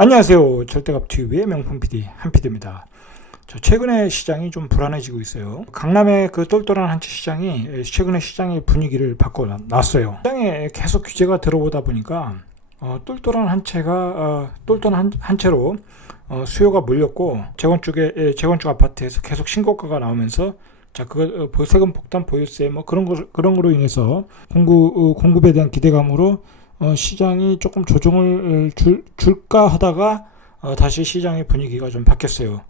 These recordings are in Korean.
안녕하세요. 절대값TV의 명품 PD 한PD입니다. 최근에 시장이 좀 불안해지고 있어요. 강남의 그 똘똘한 한 채 시장이 최근에 시장의 분위기를 바꿔놨어요. 시장에 계속 규제가 들어오다 보니까 똘똘한 한 채가 똘똘한 한 채로 수요가 몰렸고 재건축 아파트에서 계속 신고가가 나오면서 그거 세금 폭탄 보유세 뭐 그런 거로 인해서 공급에 대한 기대감으로 시장이 조금 조정을 줄까 하다가 다시 시장의 분위기가 좀 바뀌었어요.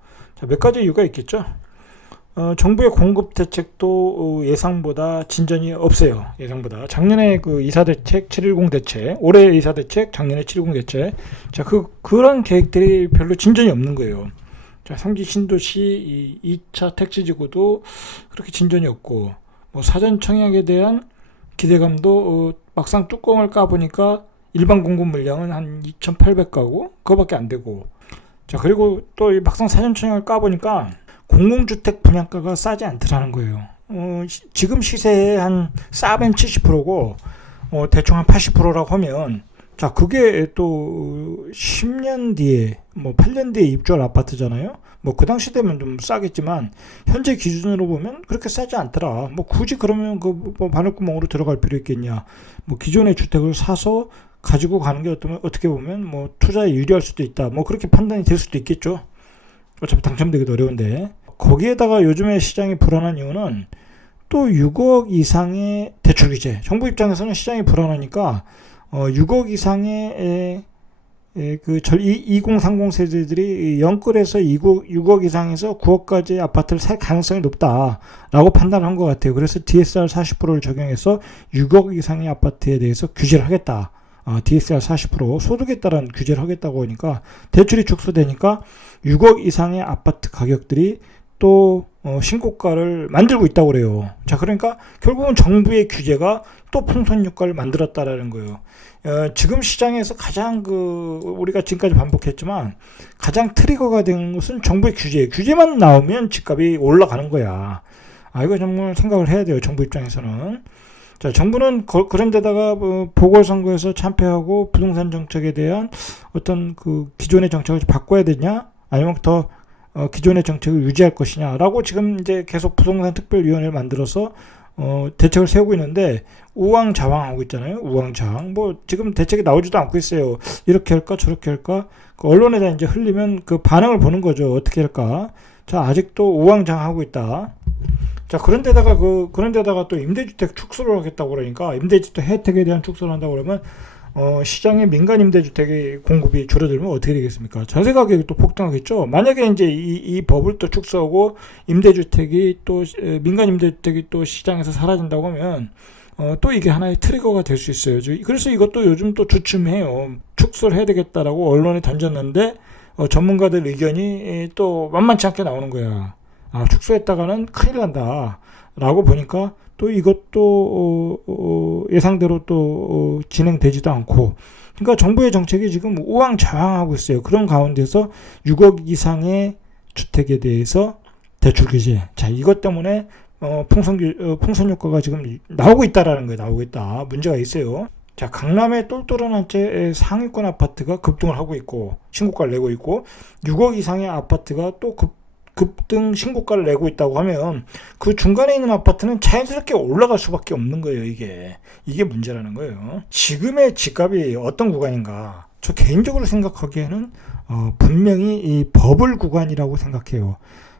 몇 가지 이유가 있겠죠. 정부의 공급 대책도 예상보다 진전이 없어요. 예상보다 작년에 그 이사 대책 710 대책, 올해 이사 대책, 작년에 710 대책, 그런 계획들이 별로 진전이 없는 거예요. 상기 신도시 2차 택지지구도 그렇게 진전이 없고, 뭐 사전 청약에 대한 기대감도 막상 뚜껑을 까보니까 일반 공급 물량은 한 2,800가구 그거밖에 안 되고, 그리고 또 막상 사전 청약을 까보니까 공공주택 분양가가 싸지 않더라는 거예요. 지금 시세에 한 싸면 70%고 대충 한 80%라고 하면 그게 또 10년 뒤에 뭐 8년 뒤에 입주할 아파트잖아요. 뭐 그 당시 되면 좀 싸겠지만 현재 기준으로 보면 그렇게 싸지 않더라. 뭐 굳이 그러면 뭐 바늘구멍으로 들어갈 필요 있겠냐. 뭐 기존의 주택을 사서 가지고 가는 게 어떻게 보면 뭐 투자에 유리할 수도 있다. 뭐 그렇게 판단이 될 수도 있겠죠. 어차피 당첨되기도 어려운데. 거기에다가 요즘에 시장이 불안한 이유는 또 6억 이상의 대출 규제. 정부 입장에서는 시장이 불안하니까 6억 이상의 2030 세대들이 영끌에서 6억 이상에서 9억까지 아파트를 살 가능성이 높다라고 판단한 것 같아요. 그래서 DSR 40%를 적용해서 6억 이상의 아파트에 대해서 규제를 하겠다. DSR 40% 소득에 따른 규제를 하겠다고 하니까 대출이 축소되니까 6억 이상의 아파트 가격들이 또 신고가를 만들고 있다고 그래요. 그러니까 결국은 정부의 규제가 또 풍선 효과를 만들었다라는 거예요. 지금 시장에서 가장 우리가 지금까지 반복했지만 가장 트리거가 되는 것은 정부의 규제만 나오면 집값이 올라가는 거야. 이거 정말 생각을 해야 돼요. 정부 입장에서는. 정부는 그런 데다가 보궐선거에서 참패하고 부동산 정책에 대한 어떤 기존의 정책을 바꿔야 되냐, 아니면 더 기존의 정책을 유지할 것이냐라고 지금 이제 계속 부동산 특별위원회를 만들어서 대책을 세우고 있는데 우왕좌왕하고 있잖아요. 우왕좌왕. 뭐 지금 대책이 나오지도 않고 있어요. 이렇게 할까 저렇게 할까. 언론에다 이제 흘리면 반응을 보는 거죠. 어떻게 할까. 아직도 우왕좌왕하고 있다. 그런데다가 또 임대주택 축소를 하겠다고 그러니까 임대주택 혜택에 대한 축소를 한다고 그러면 시장의 민간 임대주택의 공급이 줄어들면 어떻게 되겠습니까? 전세 가격이 또 폭등하겠죠. 만약에 이제 이 법을 또 축소하고 임대주택이 또 민간 임대주택이 또 시장에서 사라진다고 하면 또 이게 하나의 트리거가 될 수 있어요. 그래서 이것도 요즘 또 주춤해요. 축소를 해야 되겠다라고 언론에 던졌는데 전문가들 의견이 또 만만치 않게 나오는 거야. 축소했다가는 큰일 난다 라고 보니까 또 이것도 예상대로 또 진행되지도 않고, 그러니까 정부의 정책이 지금 우왕좌왕하고 있어요. 그런 가운데서 6억 이상의 주택에 대해서 대출 규제, 이것 때문에 풍선 효과가 지금 나오고 있다라는 거예요. 나오고 있다. 문제가 있어요. 강남의 똘똘한 한 채 상위권 아파트가 급등을 하고 있고 신고가를 내고 있고, 6억 이상의 아파트가 또 급등 신고가를 내고 있다고 하면 그 중간에 있는 아파트는 자연스럽게 올라갈 수밖에 없는 거예요. 이게 문제라는 거예요. 지금의 집값이 어떤 구간인가? 저 개인적으로 생각하기에는 분명히 이 버블 구간이라고 생각해요.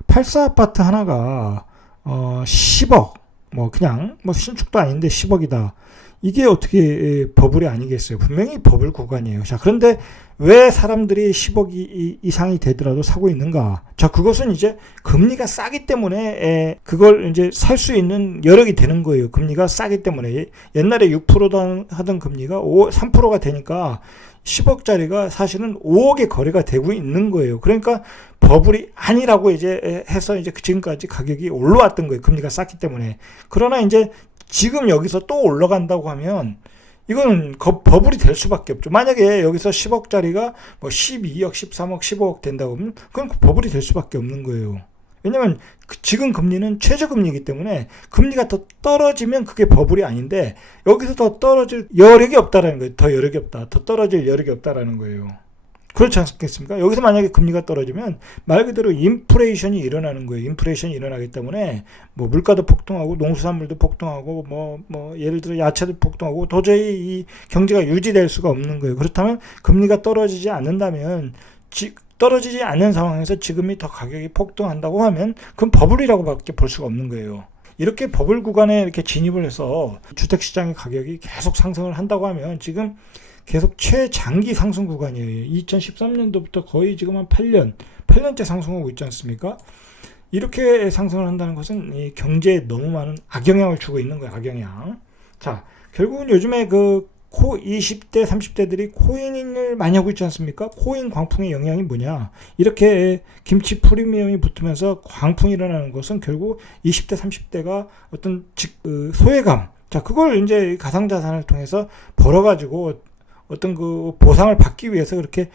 84 아파트 하나가 10억, 그냥 신축도 아닌데 10억이다. 이게 어떻게 버블이 아니겠어요? 분명히 버블 구간이에요. 그런데 왜 사람들이 10억 이상이 되더라도 사고 있는가? 그것은 이제 금리가 싸기 때문에 그걸 이제 살 수 있는 여력이 되는 거예요. 금리가 싸기 때문에. 옛날에 6% 하던 금리가 3%가 되니까 10억짜리가 사실은 5억의 거래가 되고 있는 거예요. 그러니까 버블이 아니라고 이제 해서 이제 지금까지 가격이 올라왔던 거예요. 금리가 쌌기 때문에. 그러나 이제 지금 여기서 또 올라간다고 하면 이거는 버블이 될 수밖에 없죠. 만약에 여기서 10억짜리가 12억, 13억, 15억 된다고 하면 그건 버블이 될 수밖에 없는 거예요. 왜냐면 지금 금리는 최저금리이기 때문에 금리가 더 떨어지면 그게 버블이 아닌데 여기서 더 떨어질 여력이 없다라는 거예요. 더 여력이 없다. 더 떨어질 여력이 없다라는 거예요. 그렇지 않겠습니까? 여기서 만약에 금리가 떨어지면 말 그대로 인플레이션이 일어나는 거예요. 인플레이션이 일어나기 때문에 뭐 물가도 폭등하고 농수산물도 폭등하고 뭐 예를 들어 야채도 폭등하고 도저히 이 경제가 유지될 수가 없는 거예요. 그렇다면 금리가 떨어지지 않는다면 떨어지지 않는 상황에서 지금이 더 가격이 폭등한다고 하면 그건 버블이라고밖에 볼 수가 없는 거예요. 이렇게 버블 구간에 이렇게 진입을 해서 주택시장의 가격이 계속 상승을 한다고 하면 지금 계속 최장기 상승 구간이에요. 2013년도부터 거의 지금 한 8년째 상승하고 있지 않습니까? 이렇게 상승을 한다는 것은 이 경제에 너무 많은 악영향을 주고 있는 거예요. 악영향. 자, 결국은 요즘에 그 20대, 30대들이 코인을 많이 하고 있지 않습니까? 코인 광풍의 영향이 뭐냐? 이렇게 김치 프리미엄이 붙으면서 광풍이 일어나는 것은 결국 20대, 30대가 어떤 소외감. 자, 그걸 이제 가상자산을 통해서 벌어가지고 어떤 그 보상을 받기 위해서 그렇게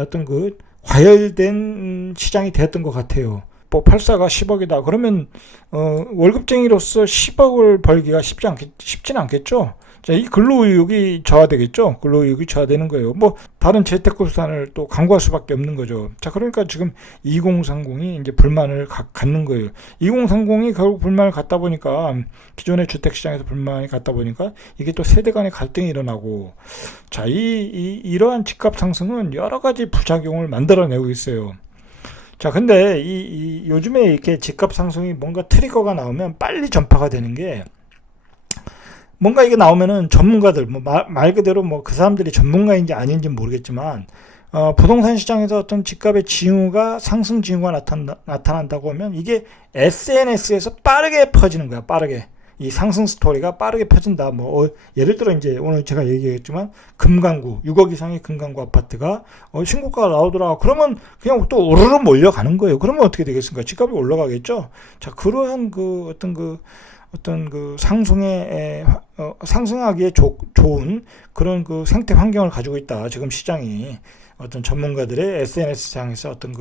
어떤 그 과열된 시장이 되었던 것 같아요. 뭐 8사가 10억이다. 그러면 월급쟁이로서 10억을 벌기가 쉽지는 않겠죠. 자, 이 근로의욕이 저하되겠죠. 근로의욕이 저하되는 거예요. 뭐 다른 재테크수단을 또 강구할 수밖에 없는 거죠. 자, 그러니까 지금 2030이 이제 불만을 갖는 거예요. 2030이 결국 불만을 갖다 보니까 기존의 주택시장에서 불만이 갖다 보니까 이게 또 세대 간의 갈등이 일어나고, 자, 이러한 집값 상승은 여러 가지 부작용을 만들어내고 있어요. 자, 근데 요즘에 이렇게 집값 상승이 뭔가 트리거가 나오면 빨리 전파가 되는 게, 뭔가 이게 나오면은 전문가들, 말 그대로 그 사람들이 전문가인지 아닌지 모르겠지만, 부동산 시장에서 어떤 집값의 징후가, 상승 징후가 나타난다고 하면 이게 SNS에서 빠르게 퍼지는 거야, 빠르게. 이 상승 스토리가 빠르게 퍼진다. 예를 들어 이제 오늘 제가 얘기했지만 금강구, 6억 이상의 금강구 아파트가 신고가가 나오더라. 그러면 그냥 또 우르르 몰려가는 거예요. 그러면 어떻게 되겠습니까? 집값이 올라가겠죠? 자, 그러한 어떤 그 상승하기에 좋은 그런 그 생태 환경을 가지고 있다. 지금 시장이 어떤 전문가들의 SNS상에서 어떤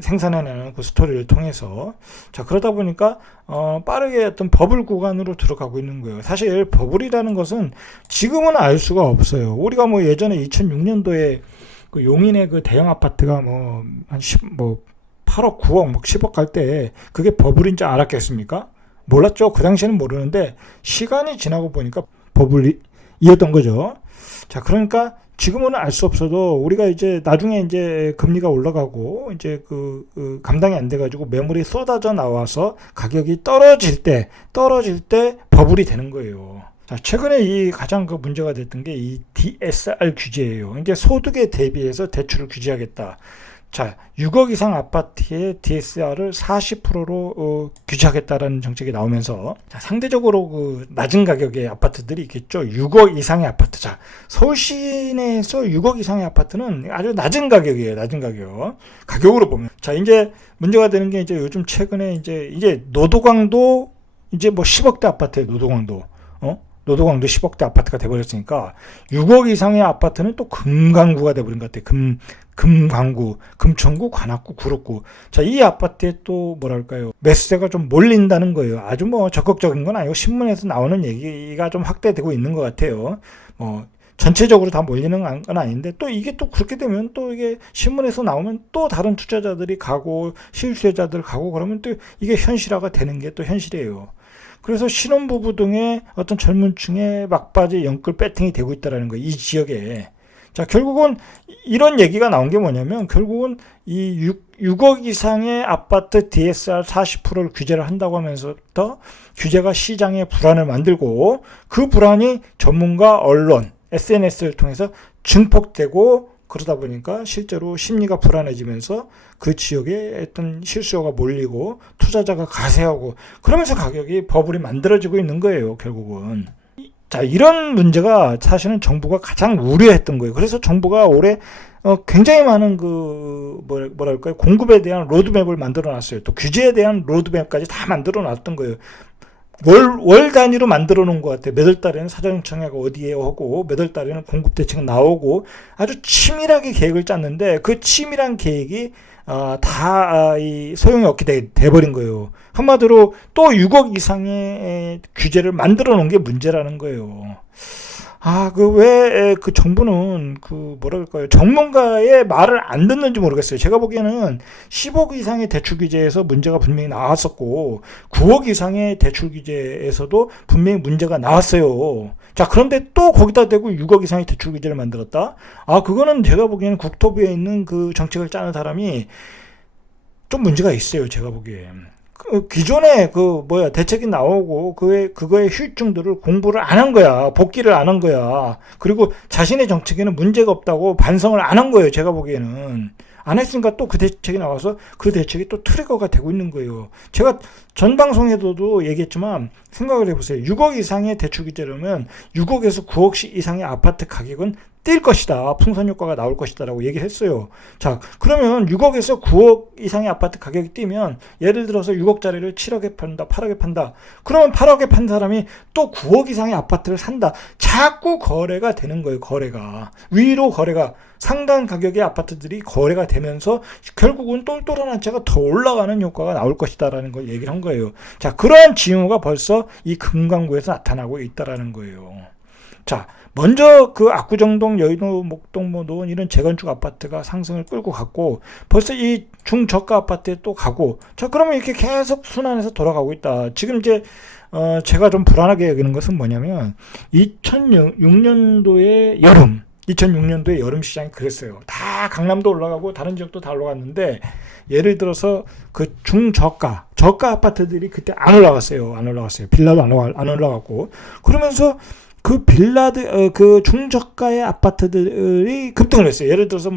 생산해내는 그 스토리를 통해서. 자, 그러다 보니까 빠르게 어떤 버블 구간으로 들어가고 있는 거예요. 사실 버블이라는 것은 지금은 알 수가 없어요. 우리가 예전에 2006년도에 그 용인의 그 대형 아파트가 한 8억, 9억, 10억 갈 때 그게 버블인지 알았겠습니까? 몰랐죠. 그 당시에는 모르는데 시간이 지나고 보니까 버블이었던 거죠. 자, 그러니까 지금은 알 수 없어도 우리가 이제 나중에 이제 금리가 올라가고 이제 감당이 안 돼가지고 매물이 쏟아져 나와서 가격이 떨어질 때 버블이 되는 거예요. 자, 최근에 가장 문제가 됐던 게 이 DSR 규제예요. 이게 소득에 대비해서 대출을 규제하겠다. 자, 6억 이상 아파트의 DSR을 40%로 규제하겠다라는 정책이 나오면서, 자, 상대적으로 낮은 가격의 아파트들이 있겠죠. 6억 이상의 아파트. 자, 서울 시내에서 6억 이상의 아파트는 아주 낮은 가격이에요. 낮은 가격. 가격으로 보면. 자, 이제 문제가 되는 게 이제 요즘 최근에 이제 노도광도 이제 10억대 아파트예요. 노도광도. 노도광도 10억대 아파트가 돼버렸으니까 6억 이상의 아파트는 또 금강구가 돼버린 것 같아요. 금강구, 금천구, 관악구, 구록구. 자, 이 아파트에 또 뭐랄까요, 매수세가 좀 몰린다는 거예요. 아주 적극적인 건 아니고 신문에서 나오는 얘기가 좀 확대되고 있는 것 같아요. 전체적으로 다 몰리는 건 아닌데, 또 이게 또 그렇게 되면 또 이게 신문에서 나오면 또 다른 투자자들이 가고 실수요자들 가고 그러면 또 이게 현실화가 되는 게 또 현실이에요. 그래서 신혼부부 등의 어떤 젊은 층의 막바지 연끌 배팅이 되고 있다는 거예요. 이 지역에. 자, 결국은 이런 얘기가 나온 게 뭐냐면, 결국은 이 6억 이상의 아파트 DSR 40%를 규제를 한다고 하면서부터 규제가 시장에 불안을 만들고, 그 불안이 전문가, 언론, SNS를 통해서 증폭되고, 그러다 보니까 실제로 심리가 불안해지면서 그 지역에 어떤 실수요가 몰리고 투자자가 가세하고, 그러면서 가격이 버블이 만들어지고 있는 거예요, 결국은. 자, 이런 문제가 사실은 정부가 가장 우려했던 거예요. 그래서 정부가 올해 굉장히 많은 뭐랄까요, 공급에 대한 로드맵을 만들어 놨어요. 또 규제에 대한 로드맵까지 다 만들어 놨던 거예요. 월 단위로 만들어 놓은 것 같아요. 몇 월 달에는 사전청약가 어디에 하고, 몇 월 달에는 공급 대책 나오고, 아주 치밀하게 계획을 짰는데, 그 치밀한 계획이 다 소용이 없게 돼버린 거예요. 한마디로 또 6억 이상의 규제를 만들어 놓은 게 문제라는 거예요. 왜 그 정부는 뭐라 그럴까요? 전문가의 말을 안 듣는지 모르겠어요. 제가 보기에는 10억 이상의 대출 규제에서 문제가 분명히 나왔었고 9억 이상의 대출 규제에서도 분명히 문제가 나왔어요. 자, 그런데 또 거기다 대고 6억 이상의 대출 규제를 만들었다? 그거는 제가 보기에는 국토부에 있는 그 정책을 짜는 사람이 좀 문제가 있어요. 제가 보기엔. 기존에 대책이 나오고 그거의 후유증들을 공부를 안 한 거야. 복기를 안 한 거야. 그리고 자신의 정책에는 문제가 없다고 반성을 안 한 거예요. 제가 보기에는. 안 했으니까 또 그 대책이 나와서 그 대책이 또 트리거가 되고 있는 거예요. 제가 전 방송에서도 얘기했지만 생각을 해보세요. 6억 이상의 대출 규제라면 6억에서 9억 이상의 아파트 가격은 뛸 것이다. 풍선 효과가 나올 것이다라고 얘기를 했어요. 자, 그러면 6억에서 9억 이상의 아파트 가격이 뛰면 예를 들어서 6억짜리를 7억에 판다, 8억에 판다. 그러면 8억에 판 사람이 또 9억 이상의 아파트를 산다. 자꾸 거래가 되는 거예요. 거래가. 위로 거래가. 상당 가격의 아파트들이 거래가 되면서 결국은 똘똘한 한 채가 더 올라가는 효과가 나올 것이다라는 걸 얘기를 한 거예요. 자, 그러한 징후가 벌써 이 금강구에서 나타나고 있다라는 거예요. 자, 먼저 그 압구정동, 여의도, 목동, 노원 이런 재건축 아파트가 상승을 끌고 갔고 벌써 이 중저가 아파트에 또 가고 자, 그러면 이렇게 계속 순환해서 돌아가고 있다. 지금 이제 제가 좀 불안하게 여기는 것은 뭐냐면 2006년도의 여름 시장이 그랬어요. 다 강남도 올라가고 다른 지역도 다 올라갔는데 예를 들어서 그 저가 아파트들이 그때 안 올라갔어요. 빌라도 안 올라갔고 그러면서 그 그 중저가의 아파트들이 급등을 했어요. 예를 들어서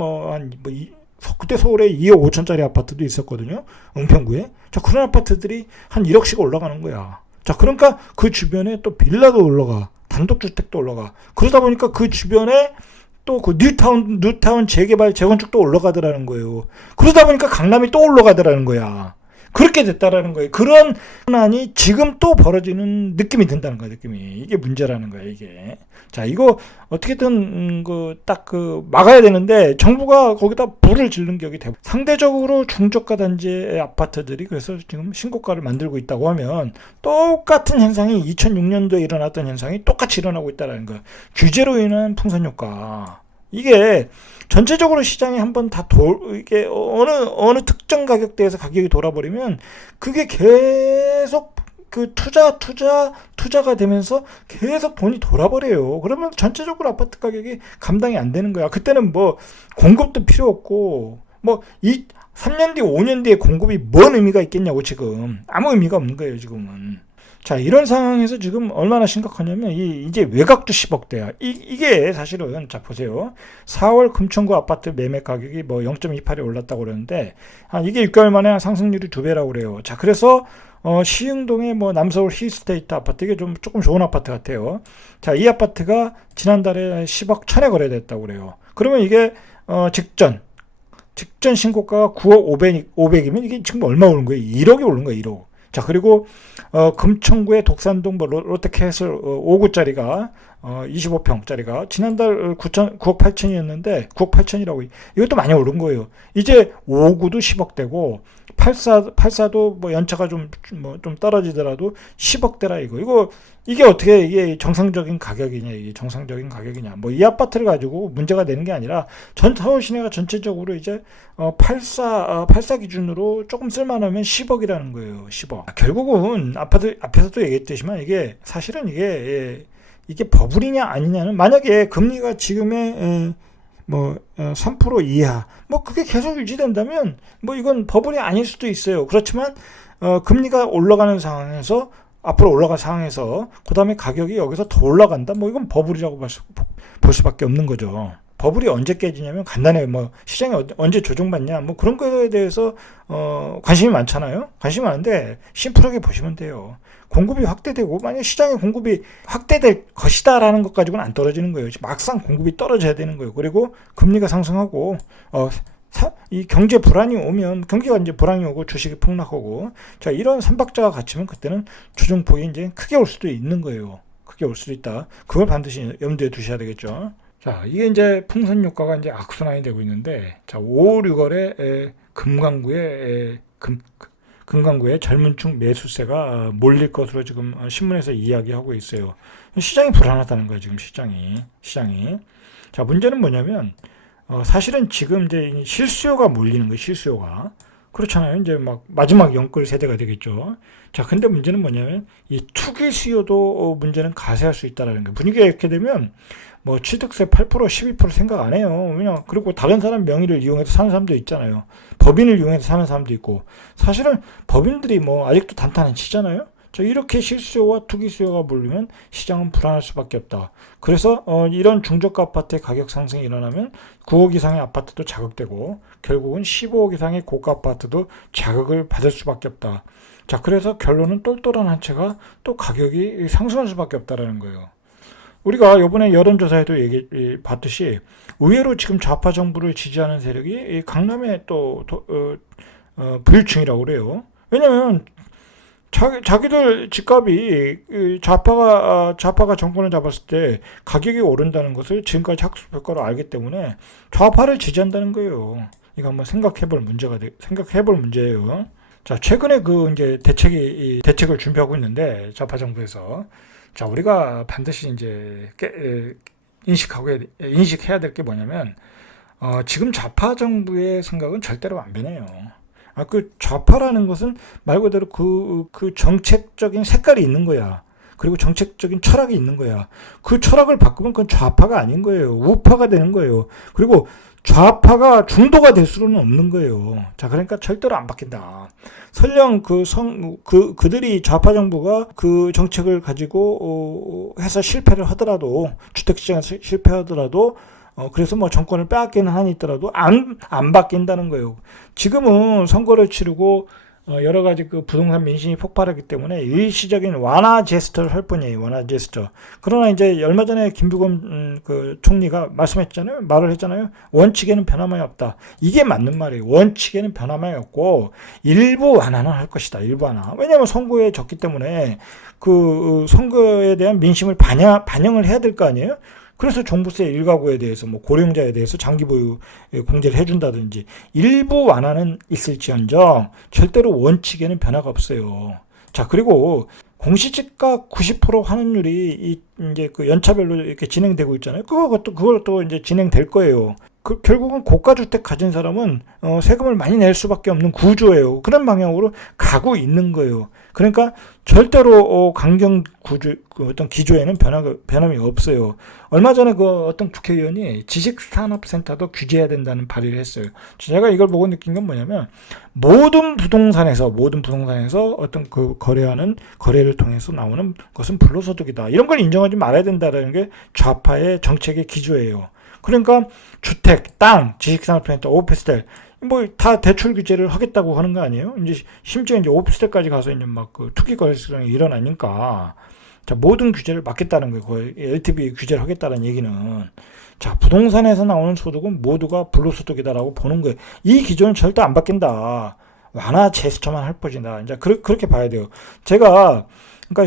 그때 서울에 2억 5천짜리 아파트도 있었거든요. 은평구에. 자, 그런 아파트들이 한 1억씩 올라가는 거야. 자, 그러니까 그 주변에 또 빌라도 올라가. 단독주택도 올라가. 그러다 보니까 그 주변에 또 그 뉴타운 재개발, 재건축도 올라가더라는 거예요. 그러다 보니까 강남이 또 올라가더라는 거야. 그렇게 됐다라는 거예요. 그런 현안이 지금 또 벌어지는 느낌이 든다는 거예요. 이게 문제라는 거예요. 이게. 자, 이거 어떻게든 막아야 되는데 정부가 거기다 불을 지른 격이 되고 상대적으로 중저가 단지의 아파트들이 그래서 지금 신고가를 만들고 있다고 하면 똑같은 현상이 2006년도에 일어났던 현상이 똑같이 일어나고 있다는 거예요. 규제로 인한 풍선 효과. 이게 전체적으로 시장이 한번 이게 어느 특정 가격대에서 가격이 돌아버리면 그게 계속 그 투자가 되면서 계속 돈이 돌아버려요. 그러면 전체적으로 아파트 가격이 감당이 안 되는 거야. 그때는 공급도 필요 없고 3년 뒤, 5년 뒤에 공급이 뭔 의미가 있겠냐고 지금. 아무 의미가 없는 거예요, 지금은. 자, 이런 상황에서 지금 얼마나 심각하냐면 이제 외곽도 10억대야. 이게 사실은 자 보세요. 4월 금천구 아파트 매매 가격이 0.28이 올랐다고 그러는데 이게 6개월 만에 상승률이 2배라고 그래요. 자, 그래서 시흥동의 남서울 힐스테이트 아파트 이게 조금 좋은 아파트 같아요. 자, 이 아파트가 지난달에 10억 1천에 거래됐다고 그래요. 그러면 이게 직전 신고가가 9억 500이면 이게 지금 얼마 오른 거예요? 1억이 오른 거예요, 1억. 자, 그리고 금천구의 독산동 롯데캐슬 5구짜리가 25평짜리가 지난달 9억 8천이었는데 9억 8천이라고 이것도 많이 오른 거예요. 이제 5구도 10억대고 84도 연차가 좀 떨어지더라도 10억대라 이게 어떻게 이게 정상적인 가격이냐 이 아파트를 가지고 문제가 되는 게 아니라 서울 시내가 전체적으로 이제 84 기준으로 조금 쓸만하면 10억이라는 거예요. 10억. 결국은 앞에서도 얘기했듯이만 이게 사실은 이게 버블이냐 아니냐는 만약에 금리가 지금의 3% 이하 그게 계속 유지된다면 이건 버블이 아닐 수도 있어요. 그렇지만 금리가 올라가는 상황에서 앞으로 올라갈 상황에서 그다음에 가격이 여기서 더 올라간다. 이건 버블이라고 볼 수밖에 없는 거죠. 버블이 언제 깨지냐면 간단해요. 시장이 언제 조정받냐 그런 거에 대해서 관심이 많잖아요. 관심이 많은데 심플하게 보시면 돼요. 공급이 확대되고 만약 시장의 공급이 확대될 것이다라는 것 가지고는 안 떨어지는 거예요. 막상 공급이 떨어져야 되는 거예요. 그리고 금리가 상승하고 이 경제 불안이 오면 경기가 이제 불안이 오고 주식이 폭락하고 자 이런 삼박자가 갇히면 그때는 조정폭이 이제 크게 올 수도 있는 거예요. 크게 올 수도 있다. 그걸 반드시 염두에 두셔야 되겠죠. 자, 이게 이제 풍선 효과가 이제 악순환이 되고 있는데 자 5, 6월에 금강구에 금강구에 젊은층 매수세가 몰릴 것으로 지금 신문에서 이야기하고 있어요. 시장이 불안하다는 거예요, 지금 시장이. 자, 문제는 뭐냐면, 사실은 지금 이제 실수요가 몰리는 거예요, 실수요가. 그렇잖아요. 이제 막 마지막 영끌 세대가 되겠죠. 자, 근데 문제는 뭐냐면, 이 투기 수요도 문제는 가세할 수 있다라는 거예요. 분위기가 이렇게 되면, 뭐 취득세 8%, 12% 생각 안 해요. 왜냐, 그리고 다른 사람 명의를 이용해서 사는 사람도 있잖아요. 법인을 이용해서 사는 사람도 있고. 사실은 법인들이 뭐 아직도 단단히 치잖아요. 자, 이렇게 실수요와 투기 수요가 몰리면 시장은 불안할 수밖에 없다. 그래서 이런 중저가 아파트의 가격 상승이 일어나면 9억 이상의 아파트도 자극되고 결국은 15억 이상의 고가 아파트도 자극을 받을 수밖에 없다. 자, 그래서 결론은 똘똘한 한 채가 또 가격이 상승할 수밖에 없다라는 거예요. 우리가 이번에 여론조사에도 봤듯이 의외로 지금 좌파 정부를 지지하는 세력이 강남의 또 부유층이라고 그래요. 왜냐면 자기들 집값이 좌파가 정권을 잡았을 때 가격이 오른다는 것을 지금까지 학습 효과로 알기 때문에 좌파를 지지한다는 거예요. 이거 한번 생각해볼 문제예요. 자, 최근에 이제 대책을 준비하고 있는데 좌파 정부에서 자, 우리가 반드시 이제 인식해야 될 게 뭐냐면 지금 좌파 정부의 생각은 절대로 안 변해요. 그 좌파라는 것은 말 그대로 그 정책적인 색깔이 있는 거야. 그리고 정책적인 철학이 있는 거야. 그 철학을 바꾸면 그건 좌파가 아닌 거예요. 우파가 되는 거예요. 그리고 좌파가 중도가 될 수는 없는 거예요. 자, 그러니까 절대로 안 바뀐다. 설령 그들이 좌파 정부가 그 정책을 가지고 해서 실패를 하더라도 주택시장에서 실패하더라도 그래서 뭐 정권을 빼앗기는 한이 있더라도 안 바뀐다는 거예요. 지금은 선거를 치르고 여러 가지 그 부동산 민심이 폭발하기 때문에 일시적인 완화 제스처를 할 뿐이에요. 완화 제스처. 그러나 이제 얼마 전에 김부겸 그 총리가 말을 했잖아요. 원칙에는 변함이 없다. 이게 맞는 말이에요. 원칙에는 변함이 없고 일부 완화는 할 것이다. 일부 완화. 왜냐하면 선거에 졌기 때문에 그 선거에 대한 민심을 반영을 해야 될 거 아니에요. 그래서 종부세 일가구에 대해서 뭐 고령자에 대해서 장기 보유 공제를 해준다든지 일부 완화는 있을지언정 절대로 원칙에는 변화가 없어요. 자, 그리고 공시지가 90% 환원율이 이제 그 연차별로 이렇게 진행되고 있잖아요. 그걸 또 이제 진행될 거예요. 결국은 고가주택 가진 사람은 세금을 많이 낼 수밖에 없는 구조예요. 그런 방향으로 가고 있는 거예요. 그러니까 절대로 강경 어떤 기조에는 변함이 없어요. 얼마 전에 어떤 국회의원이 지식산업센터도 규제해야 된다는 발의를 했어요. 제가 이걸 보고 느낀 건 뭐냐면 모든 부동산에서 어떤 그 거래를 통해서 나오는 것은 불로소득이다. 이런 걸 인정하지 말아야 된다는 게 좌파의 정책의 기조예요. 그러니까 주택, 땅, 지식산업센터, 오피스텔 뭐 다 대출 규제를 하겠다고 하는 거 아니에요? 이제 심지어 이제 오피스텔까지 가서 이제 막 그 투기 거래량이 일어나니까 자, 모든 규제를 막겠다는 거예요. 거의 LTV 규제를 하겠다는 얘기는 자, 부동산에서 나오는 소득은 모두가 불로소득이다라고 보는 거예요. 이 기조는 절대 안 바뀐다. 완화 제스처만 할 것이다. 이제 그렇게 봐야 돼요. 그러니까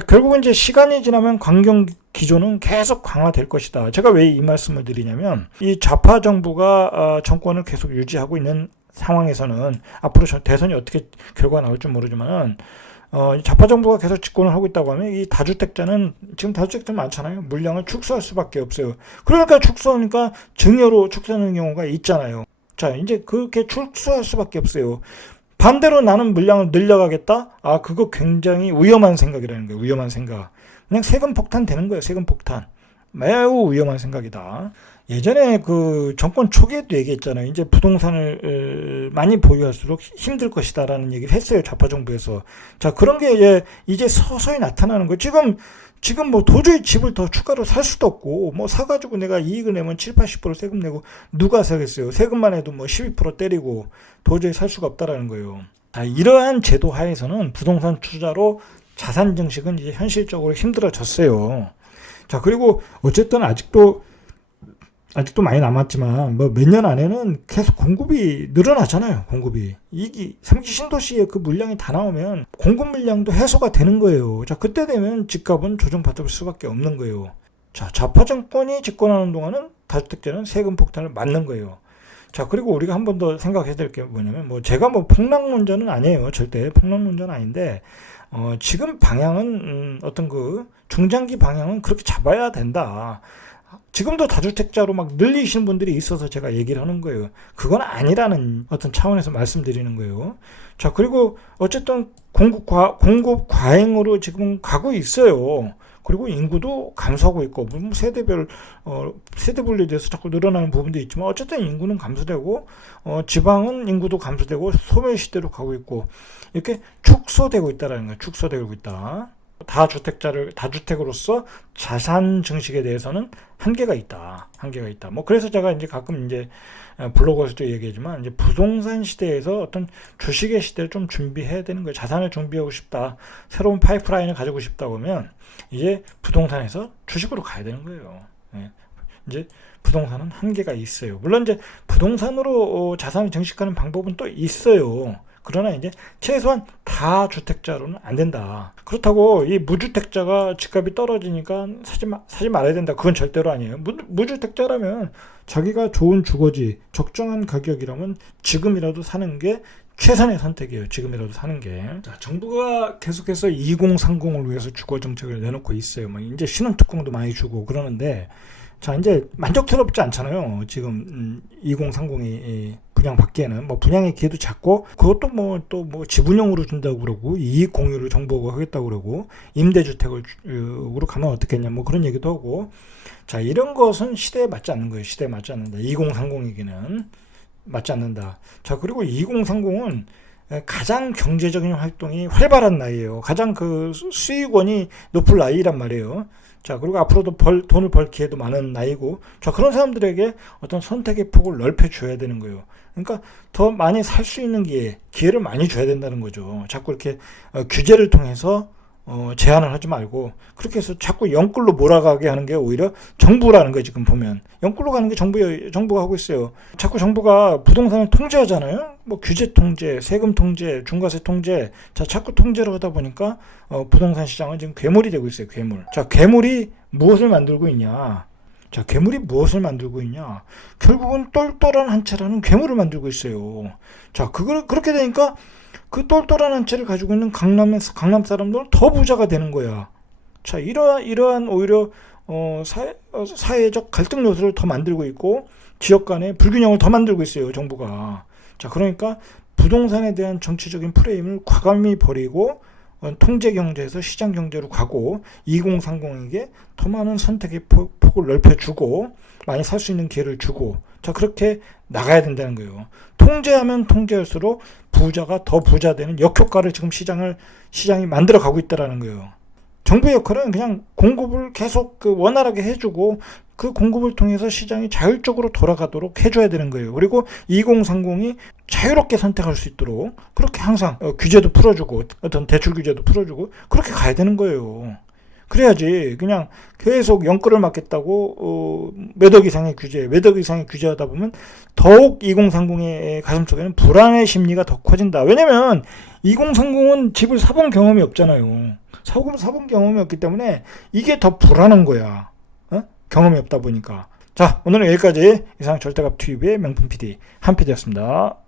결국은 이제 시간이 지나면 강경 기조는 계속 강화될 것이다. 제가 왜 이 말씀을 드리냐면 이 좌파 정부가 정권을 계속 유지하고 있는 상황에서는 앞으로 대선이 어떻게 결과가 나올지 모르지만 좌파 정부가 계속 집권을 하고 있다고 하면 이 다주택자는 지금 다주택자 많잖아요. 물량을 축소할 수밖에 없어요. 그러니까 축소하니까 증여로 축소하는 경우가 있잖아요. 자, 이제 그렇게 축소할 수밖에 없어요. 반대로 나는 물량을 늘려가겠다? 그거 굉장히 위험한 생각이라는 거예요. 위험한 생각. 그냥 세금 폭탄 되는 거예요. 세금 폭탄. 매우 위험한 생각이다. 예전에 그 정권 초기에도 얘기했잖아요. 이제 부동산을 많이 보유할수록 힘들 것이다라는 얘기를 했어요. 좌파 정부에서. 자, 그런 게 이제 서서히 나타나는 거예요. 지금 뭐 도저히 집을 더 추가로 살 수도 없고, 뭐 사가지고 내가 이익을 내면 7, 80% 세금 내고 누가 사겠어요. 세금만 해도 뭐 12% 때리고 도저히 살 수가 없다라는 거예요. 자, 이러한 제도 하에서는 부동산 투자로 자산 증식은 이제 현실적으로 힘들어졌어요. 자, 그리고 어쨌든 아직도 많이 남았지만 뭐 몇 년 안에는 계속 공급이 늘어나잖아요. 공급이. 3기 신도시의 그 물량이 다 나오면 공급 물량도 해소가 되는 거예요. 자, 그때 되면 집값은 조정받을 수밖에 없는 거예요. 자, 좌파 정권이 집권하는 동안은 다주택자는 세금 폭탄을 맞는 거예요. 자, 그리고 우리가 한 번 더 생각해야 될 게 뭐냐면, 뭐 제가 뭐 폭락론자는 아니에요. 절대 폭락론자는 아닌데, 지금 방향은 어떤 그 중장기 방향은 그렇게 잡아야 된다. 지금도 다주택자로 막 늘리시는 분들이 있어서 제가 얘기를 하는 거예요. 그건 아니라는 어떤 차원에서 말씀드리는 거예요. 자, 그리고 어쨌든 공급 과잉으로 지금 가고 있어요. 그리고 인구도 감소하고 있고, 뭐 세대 분리돼서 자꾸 늘어나는 부분도 있지만, 어쨌든 인구는 감소되고, 지방은 인구도 감소되고, 소멸시대로 가고 있고, 이렇게 축소되고 있다라는 거예요. 축소되고 있다. 다주택으로서 자산 증식에 대해서는 한계가 있다. 한계가 있다. 뭐, 그래서 제가 이제 가끔 이제 블로그에서도 얘기하지만, 이제 부동산 시대에서 어떤 주식의 시대를 좀 준비해야 되는 거예요. 자산을 준비하고 싶다. 새로운 파이프라인을 가지고 싶다 보면, 이제 부동산에서 주식으로 가야 되는 거예요. 예. 이제 부동산은 한계가 있어요. 물론 이제 부동산으로 자산을 증식하는 방법은 또 있어요. 그러나 이제 최소한 다주택자로는 안 된다. 그렇다고 이 무주택자가 집값이 떨어지니까 사지 말아야 된다. 그건 절대로 아니에요. 무주택자라면 자기가 좋은 주거지, 적정한 가격이라면 지금이라도 사는 게 최선의 선택이에요. 지금이라도 사는 게. 자, 정부가 계속해서 2030을 위해서 주거 정책을 내놓고 있어요. 뭐 이제 신혼특공도 많이 주고 그러는데, 자, 이제 만족스럽지 않잖아요. 지금 2030이 분양받기에는 뭐 분양의 기회도 작고, 그것도 뭐 또 뭐 지분형으로 준다고 그러고, 이익 공유를 정부가 하겠다고 그러고, 임대주택으로 가면 어떻겠냐 뭐 그런 얘기도 하고. 자, 이런 것은 시대에 맞지 않는 거예요. 시대에 맞지 않는다. 2030이기는 맞지 않는다. 자, 그리고 2030은 가장 경제적인 활동이 활발한 나이예요. 가장 그 수익원이 높을 나이란 말이에요. 자, 그리고 앞으로도 돈을 벌 기회도 많은 나이고, 자, 그런 사람들에게 어떤 선택의 폭을 넓혀줘야 되는 거예요. 그러니까 더 많이 살 수 있는 기회를 많이 줘야 된다는 거죠. 자꾸 이렇게 규제를 통해서 제한을 하지 말고, 그렇게 해서 자꾸 영끌로 몰아가게 하는 게 오히려 정부라는 거예요. 지금 보면 영끌로 가는 게 정부가 하고 있어요. 자꾸 정부가 부동산을 통제하잖아요. 뭐 규제 통제, 세금 통제, 중과세 통제, 자, 자꾸 통제를 하다 보니까 부동산 시장은 지금 괴물이 되고 있어요. 괴물. 자, 괴물이 무엇을 만들고 있냐? 자, 괴물이 무엇을 만들고 있냐? 결국은 똘똘한 한 채라는 괴물을 만들고 있어요. 자, 그렇게 되니까 그 똘똘한 한 채를 가지고 있는 강남 사람들은 더 부자가 되는 거야. 자, 이러한 오히려 사회적 갈등 요소를 더 만들고 있고, 지역 간의 불균형을 더 만들고 있어요, 정부가. 자, 그러니까 부동산에 대한 정치적인 프레임을 과감히 버리고 통제 경제에서 시장 경제로 가고, 2030에게 더 많은 선택의 폭을 넓혀주고, 많이 살 수 있는 기회를 주고, 자, 그렇게 나가야 된다는 거예요. 통제하면 통제할수록 부자가 더 부자 되는 역효과를 지금 시장이 만들어 가고 있다라는 거예요. 정부의 역할은 그냥 공급을 계속 원활하게 해주고, 그 공급을 통해서 시장이 자율적으로 돌아가도록 해줘야 되는 거예요. 그리고 2030이 자유롭게 선택할 수 있도록 그렇게 항상 규제도 풀어주고, 어떤 대출 규제도 풀어주고, 그렇게 가야 되는 거예요. 그래야지 그냥 계속 영끌을 맞겠다고 몇 억 이상의 규제하다 보면 더욱 2030의 가슴속에는 불안의 심리가 더 커진다. 왜냐면 2030은 집을 사본 경험이 없잖아요. 사본 경험이 없기 때문에 이게 더 불안한 거야. 경험이 없다 보니까. 자, 오늘은 여기까지 이상 절대값 TV의 명품 PD 한 PD였습니다.